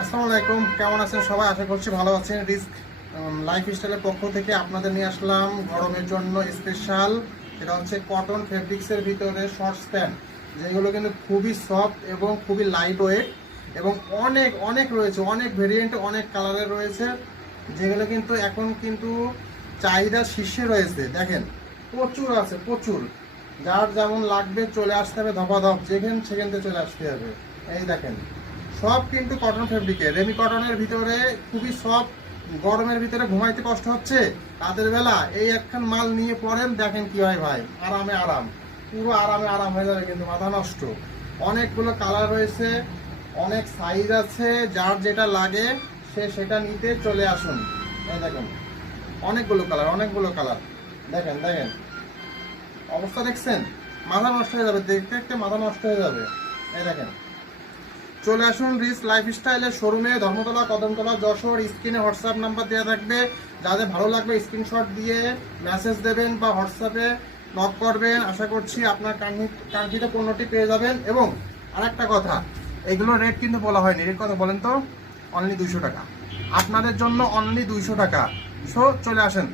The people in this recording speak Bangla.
আসসালামু আলাইকুম, কেমন আছেন সবাই? আশা করছি ভালো আছেন। রিস্ক লাইফস্টাইলের পক্ষ থেকে আপনাদের নিয়ে আসলাম গরমের জন্য স্পেশাল। এটা হচ্ছে কটন ফেব্রিক্সের ভিতরে শর্টস প্যান্ট, যেগুলো কিন্তু খুবই সফট এবং খুবই লাইট ওয়েট এবং অনেক অনেক রয়েছে, অনেক ভেরিয়েন্ট, অনেক কালারের রয়েছে, যেগুলো কিন্তু এখন কিন্তু চাহিদা শীর্ষে রয়েছে। দেখেন, প্রচুর আছে, প্রচুর। যার যেমন লাগবে চলে আসতে হবে, ধপাধপ যেখান সেখান থেকে চলে আসতে হবে। এই দেখেন, সব কিন্তু কটন ফেব্রিকের, রেমি কটনের ভিতরে, খুবই সফট। গরমের ভিতরে ঘুমাইতে কষ্ট হচ্ছে রাতের বেলা, এই একখান মাল নিয়ে পড়েন, দেখেন কি হয় ভাই, আরামে আরাম, পুরো আরামে আরাম হয়ে যাবে, কিন্তু মাথা নষ্ট। অনেকগুলো কালার রয়েছে, অনেক সাইজ আছে, যার যেটা লাগে সে সেটা নিতে চলে আসুন। এই দেখেন, অনেকগুলো কালার, অনেকগুলো কালার। দেখেন দেখেন, অবস্থা দেখছেন, মাথা নষ্ট হয়ে যাবে, দেখতে দেখতে মাথা নষ্ট হয়ে যাবে। এই দেখেন, চলে আসুন রিচ লাইফস্টাইলের শোরুমে, ধর্মতলা, কদমতলা, যশোর। স্ক্রিনে হোয়াটসঅ্যাপ নাম্বার দেওয়া থাকবে, যাদের ভালো লাগবে স্ক্রিনশট দিয়ে মেসেজ দেবেন বা হোয়াটসঅ্যাপে নক করবেন। আশা করছি আপনার কাঙ্ক্ষিত পণ্যটি পেয়ে যাবেন। এবং আরেকটা কথা, এগুলো রেট কিন্তু বলা হয়নি, রেট কথা বলেন তো? অনলি 200 টাকা, আপনাদের জন্য অনলি 200 টাকা। সো চলে আসেন।